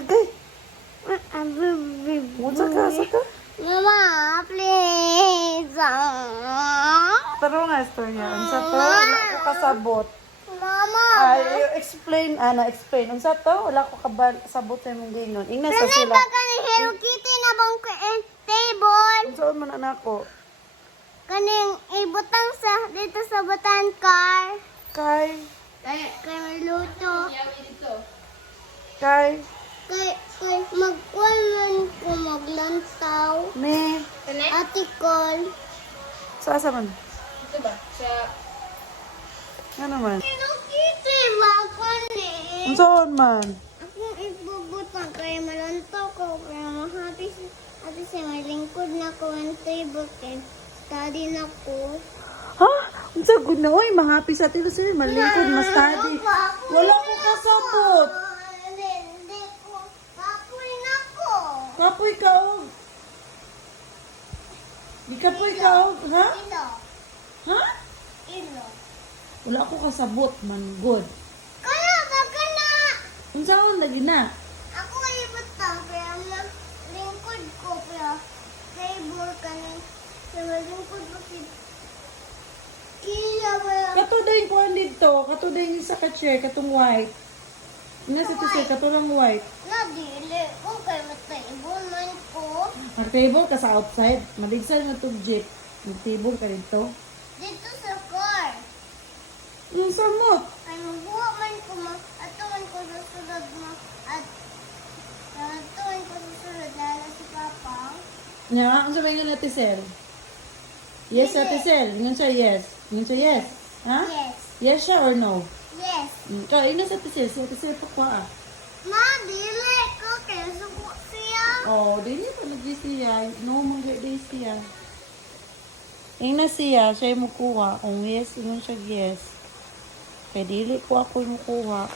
Agay. Unsa ka, saka? Mama, please. Pero nga istorya. Unsa to? Wala ko kasabot. Mama. Ay, explain, explain. Unsa to? Wala ko kasabot sa mong gingon. Ingna sa sila. Kanina ka ni Hello Kitty na bang table? Unsa man anak ko? Kaning ibutang sa dito sa batan car. Kay, Kay maluto. kay, Magkulan ko maglantaw. ni, Atikol. sa man? Ito ba? Sa... Ano man? Hello Kitty, magkuni. Unsa man? Akong ibubutang kay malantaw ko. Kaya mahati sa may lingkod na ko ang table. Kaya study na ko. Ha? Unsa gud na oy, mahappy sa tilo sir, malingkod, mas study. Wala ko kasabot. Hindi ko. Kapoy na ko. Kapoy ka og. Di kapoy ka og, ha? Ilo. Ha? Ilo. Wala ko kasabot man good. Kana, baka na. Unsaon lagi na? Ako ibutang. Kaya lingkod ko. Kaya table ka na. Kaya lingkod ko si... Kila ba yan? Kato daw yung kuhan dito, kato daw yung sa ka-chair, katong white. Ina sa tisay, kato lang white. Nadili ko kay matable man ko. Mag-table ka sa outside, maligsan nga itong jeep. Mag-table ka dito. Dito sa car. Samot. Ay magbuha man ko atuan ko sa sulod mo at atuan ko sa sulod lalo si Papa. Nya, ang sabi nga na Tisel? Yes, sa Tisel. Ingon siya yes. Ingon siya yes. Ha? Yes. Yes siya or no? Yes. Ikaw, ina sa Tisel. Sa Tisel pa kwa ah. Ma, dili ko kaya suko siya. Oh, di niya pa nag-siya. No, mag-day siya. Ina siya, siya yung mukuha. Kung yes, ingon siya yes. Kaya dili ko ako yung mukuha.